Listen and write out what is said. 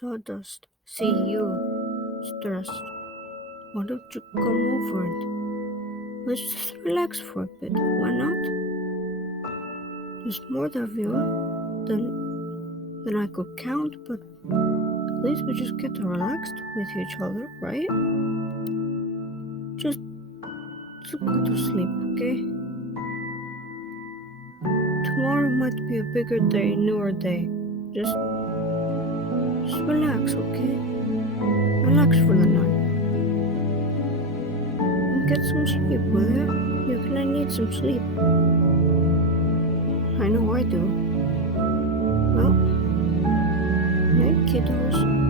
Sawdust, see you, stressed. Why don't you come over and let's just relax for a bit? Why not? There's more of you than I could count, but at least we just get relaxed with each other, right? Just go to sleep, okay? Tomorrow might be a bigger day, newer day. Just relax, okay? Relax for the night. And get some sleep, will you? You're gonna need some sleep. I know I do. Well, night, kiddos.